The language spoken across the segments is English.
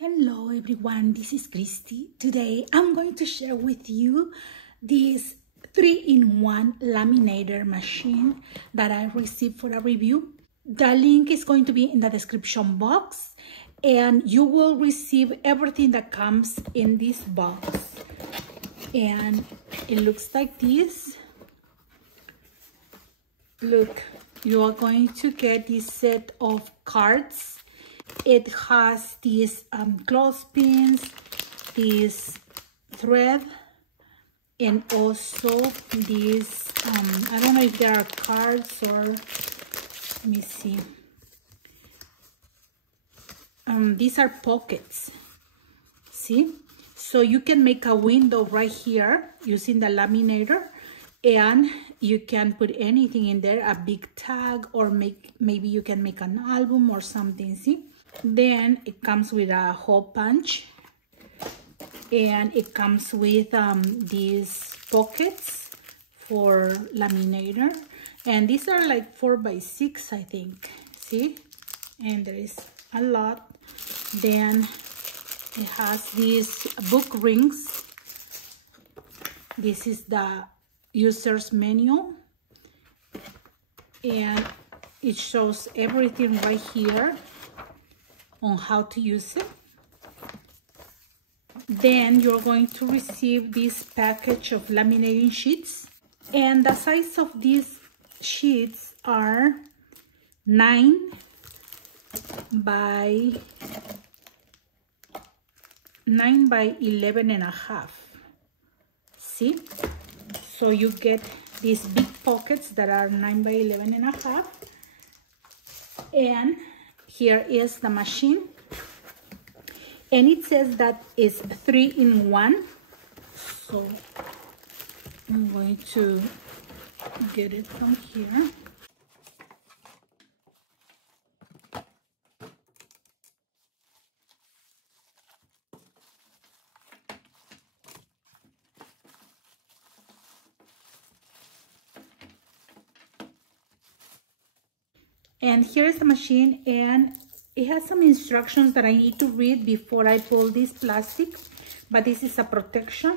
Hello everyone, this is Christy. Today I'm going to share with you this 3-in-1 laminator machine that I received for a review. The link is going to be in the description box and you will receive everything that comes in this box. And it looks like this. Look, you are going to get this set of cards. It has these clothespins, this thread, and also these, I don't know if there are cards or, let me see. These are pockets, see? So you can make a window right here using the laminator, and you can put anything in there, a big tag, or maybe you can make an album or something, see? Then it comes with a hole punch, and it comes with these pockets for laminator, and these are like 4x6, I think, see? And there is a lot. Then it has these book rings. This is the user's manual, and it shows everything right here on how to use it. Then you're going to receive this package of laminating sheets, and the size of these sheets are 9 by 11.5. See? So you get these big pockets that are 9 by 11.5, and here is the machine, and it says that it's 3-in-1. So I'm going to get it from here. And here is the machine, and it has some instructions that I need to read before I pull this plastic, but this is a protection.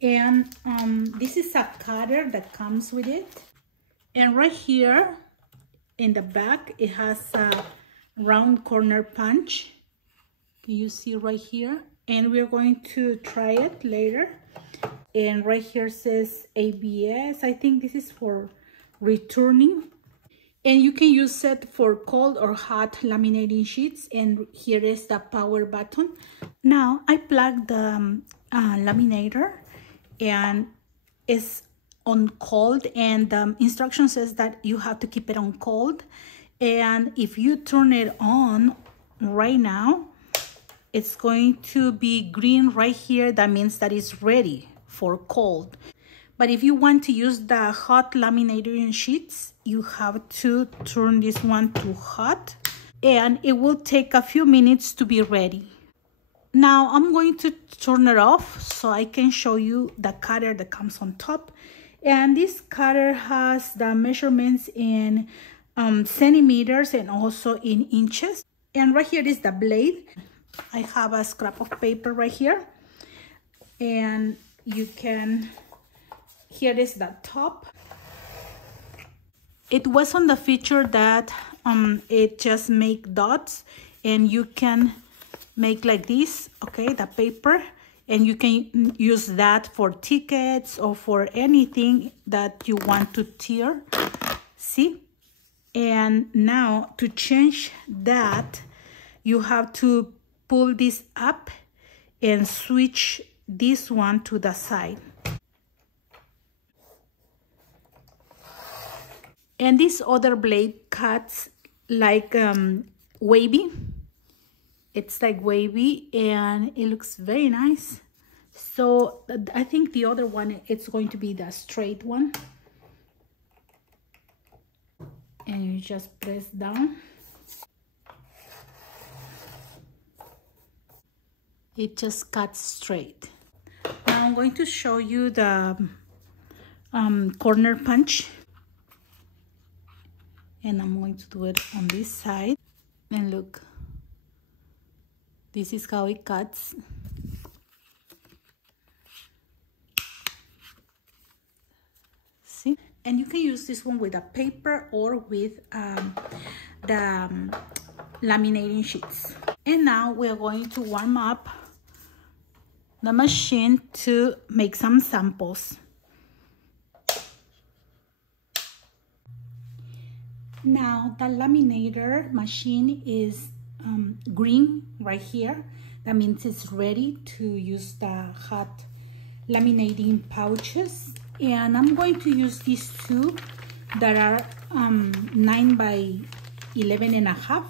And this is a cutter that comes with it. And right here in the back, it has a round corner punch. Can you see right here? And we're going to try it later. And right here says ABS. I think this is for returning. And you can use it for cold or hot laminating sheets. And here is the power button. Now I plugged the laminator, and it's on cold, and the instruction says that you have to keep it on cold. And if you turn it on right now, it's going to be green right here. That means that it's ready for cold. But if you want to use the hot laminating sheets, you have to turn this one to hot, and it will take a few minutes to be ready. Now I'm going to turn it off so I can show you the cutter that comes on top. And this cutter has the measurements in centimeters and also in inches. And right here is the blade. I have a scrap of paper right here, and you can, here is the top. It was on the feature that it just make dots, and you can make like this, okay, the paper, and you can use that for tickets or for anything that you want to tear, see? And now to change that, you have to pull this up and switch this one to the side. And this other blade cuts like wavy. It's like wavy, and it looks very nice. So I think the other one, it's going to be the straight one. And you just press down. It just cuts straight. Now I'm going to show you the corner punch. And I'm going to do it on this side. And look, This is how it cuts. See? And you can use this one with a paper or with the laminating sheets. And now we're going to warm up the machine to make some samples. Now the laminator machine is green right here. That means it's ready to use the hot laminating pouches. And I'm going to use these two that are 9 by 11.5.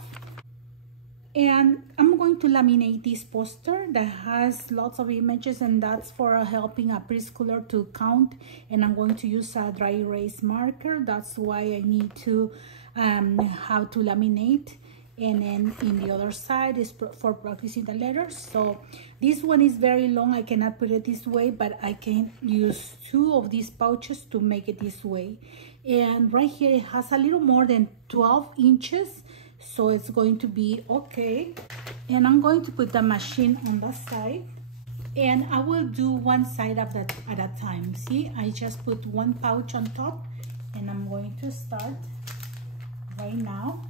And I'm going to laminate this poster that has lots of images, and that's for helping a preschooler to count. And I'm going to use a dry erase marker. That's why I need to how to laminate. And then in the other side is for practicing the letters. So this one is very long. I cannot put it this way, but I can use two of these pouches to make it this way. And right here it has a little more than 12 inches. So it's going to be okay. And I'm going to put the machine on the side. And I will do one side at a time. See, I just put one pouch on top. And I'm going to start right now.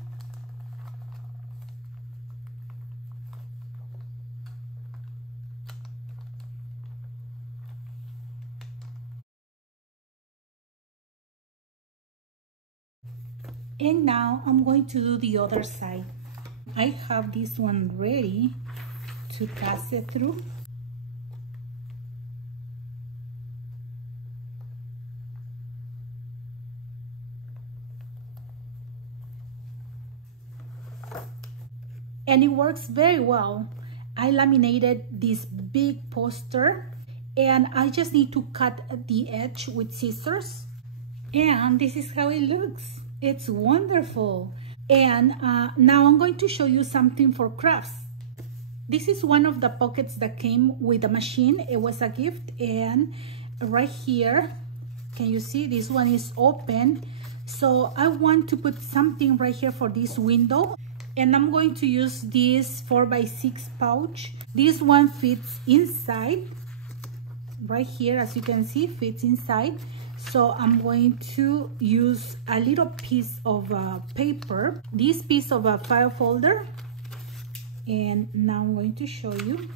And now I'm going to do the other side. I have this one ready to pass it through. And it works very well. I laminated this big poster and I just need to cut the edge with scissors. And this is how it looks. It's wonderful. And now I'm going to show you something for crafts. This is one of the pockets that came with the machine. It was a gift, and right here, can you see this one is open? So I want to put something right here for this window, and I'm going to use this 4x6 pouch. This one fits inside right here, as you can see, fits inside. So I'm going to use a little piece of paper, this piece of a file folder, and now I'm going to show you.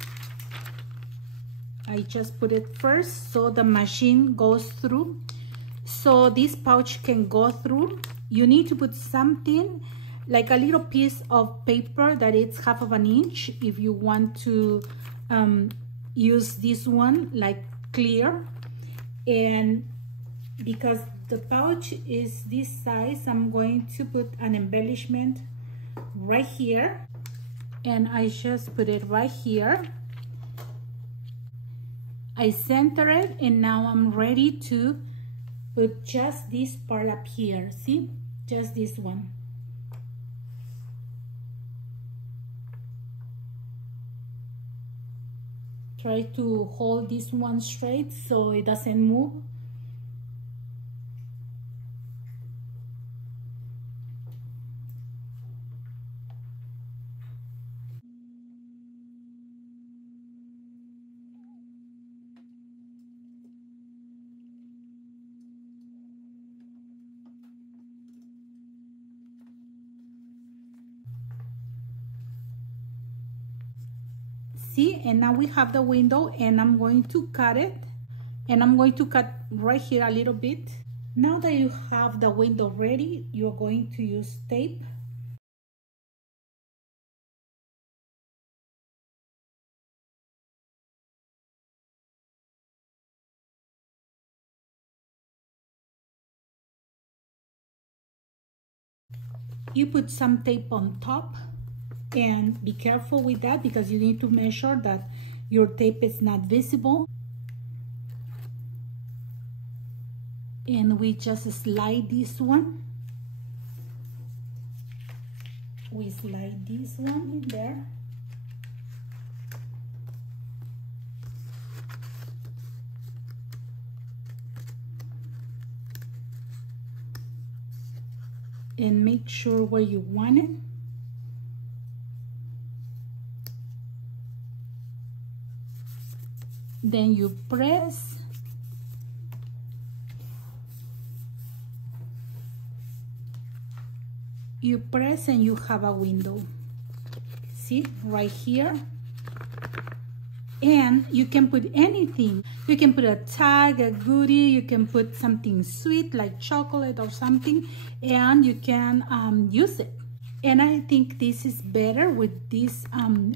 I just put it first so the machine goes through. So this pouch can go through. You need to put something like a little piece of paper that it's 1/2 inch if you want to use this one like clear. And because the pouch is this size, I'm going to put an embellishment right here, and I just put it right here. I center it, and now I'm ready to put just this part up here. See, just this one. Try to hold this one straight so it doesn't move. See, and now we have the window, and I'm going to cut it, and I'm going to cut right here a little bit. Now that you have the window ready, you're going to use tape. You put some tape on top, and be careful with that because you need to measure that your tape is not visible. And we just slide this one. We slide this one in there. And make sure where you want it. then you press, and you have a window. See, right here. And you can put anything. You can put a tag, a goodie, you can put something sweet like chocolate or something, and you can use it. And I think this is better with this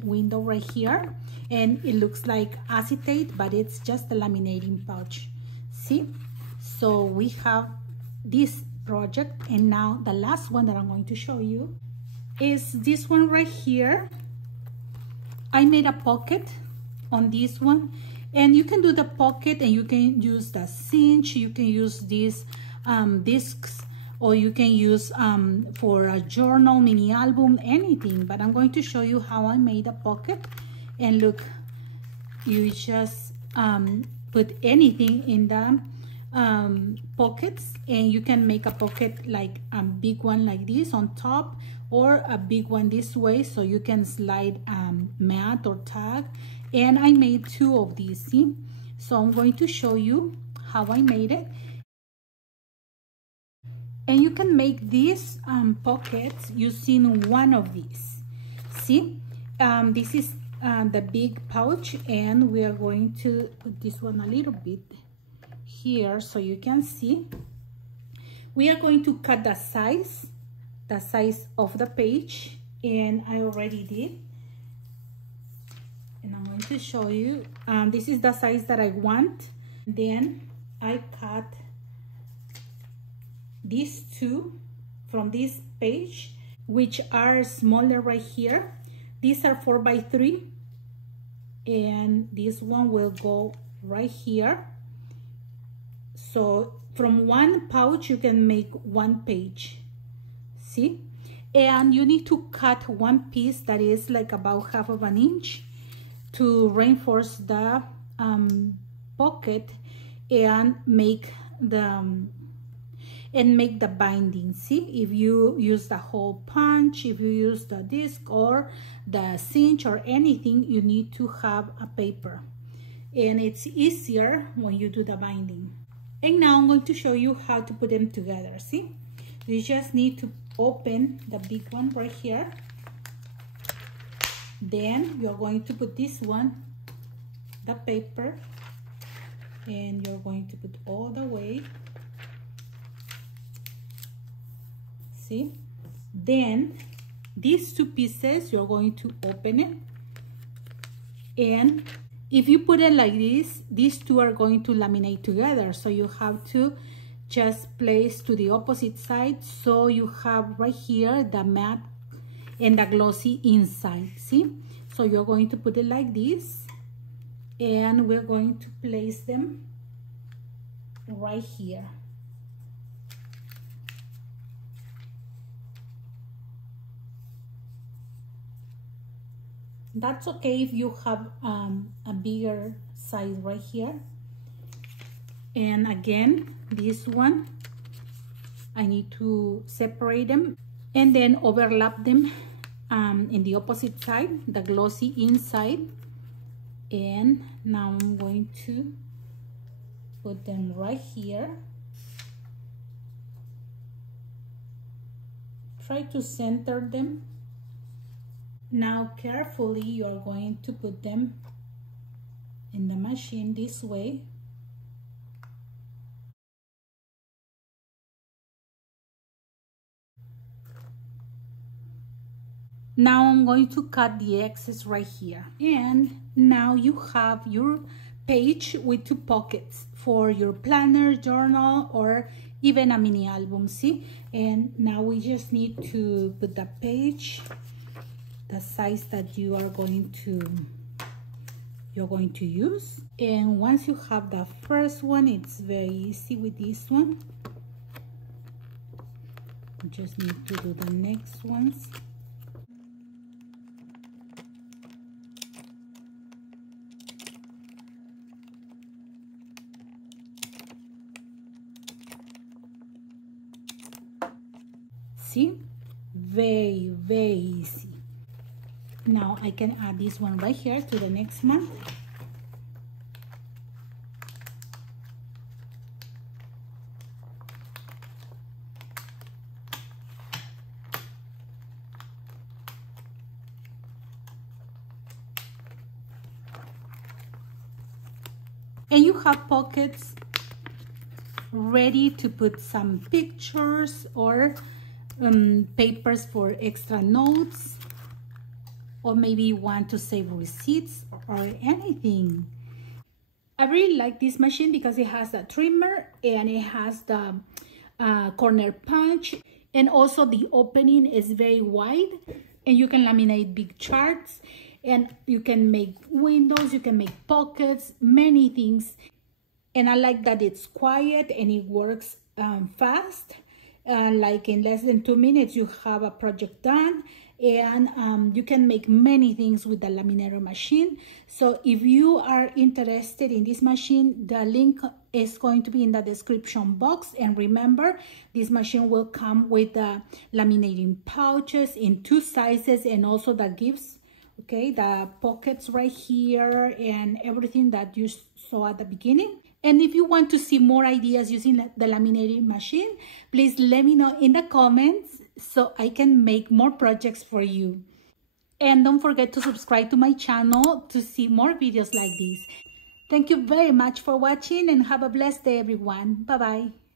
window right here. And it looks like acetate, but it's just a laminating pouch. See? So we have this project, and now the last one that I'm going to show you is this one right here. I made a pocket on this one, and you can do the pocket and you can use the cinch, you can use these discs, or you can use for a journal, mini album, anything. But I'm going to show you how I made a pocket. And look, you just put anything in the pockets, and you can make a pocket like a big one like this on top, or a big one this way, so you can slide mat or tag. And I made 2 of these, see? So I'm going to show you how I made it. And you can make these pockets using one of these. See? This is the big pouch, and we are going to put this one a little bit here so you can see. We are going to cut the size of the page, and I already did. And I'm going to show you. This is the size that I want. Then I cut these 2 from this page, which are smaller right here. These are 4 by 3, and this one will go right here. So from one pouch you can make 1 page. See? And you need to cut one piece that is like about 1/2 inch to reinforce the pocket and make the binding. See, if you use the hole punch, if you use the disc or the cinch or anything, you need to have a paper, and it's easier when you do the binding. And now I'm going to show you how to put them together. See, you just need to open the big one right here. Then you're going to put this one, the paper, and you're going to put all the way. See? Then these 2 pieces, you're going to open it. And if you put it like this, these 2 are going to laminate together. So you have to just place to the opposite side. So you have right here the matte and the glossy inside. See? So you're going to put it like this, and we're going to place them right here. That's okay if you have a bigger size right here. And again, this one, I need to separate them and then overlap them in the opposite side, the glossy inside. And now I'm going to put them right here. Try to center them. Now carefully you're going to put them in the machine this way. Now I'm going to cut the excess right here. And now you have your page with 2 pockets for your planner, journal, or even a mini album, see? And now we just need to put the page, the size that you're going to use. And once you have the first one, it's very easy with this one. You just need to do the next ones. See, very easy. Now I can add this one right here to the next month. And you have pockets ready to put some pictures or papers for extra notes, or maybe you want to save receipts or anything. I really like this machine because it has the trimmer and it has the corner punch, and also the opening is very wide, and you can laminate big charts, and you can make windows, you can make pockets, many things. And I like that it's quiet and it works fast. Like in less than 2 minutes you have a project done, and you can make many things with the Laminator machine. So if you are interested in this machine, the link is going to be in the description box. And remember, this machine will come with the laminating pouches in 2 sizes, and also the gifts, okay, the pockets right here and everything that you saw at the beginning. And if you want to see more ideas using the laminating machine, please let me know in the comments so I can make more projects for you. And don't forget to subscribe to my channel to see more videos like this. Thank you very much for watching, and have a blessed day, everyone. Bye-bye.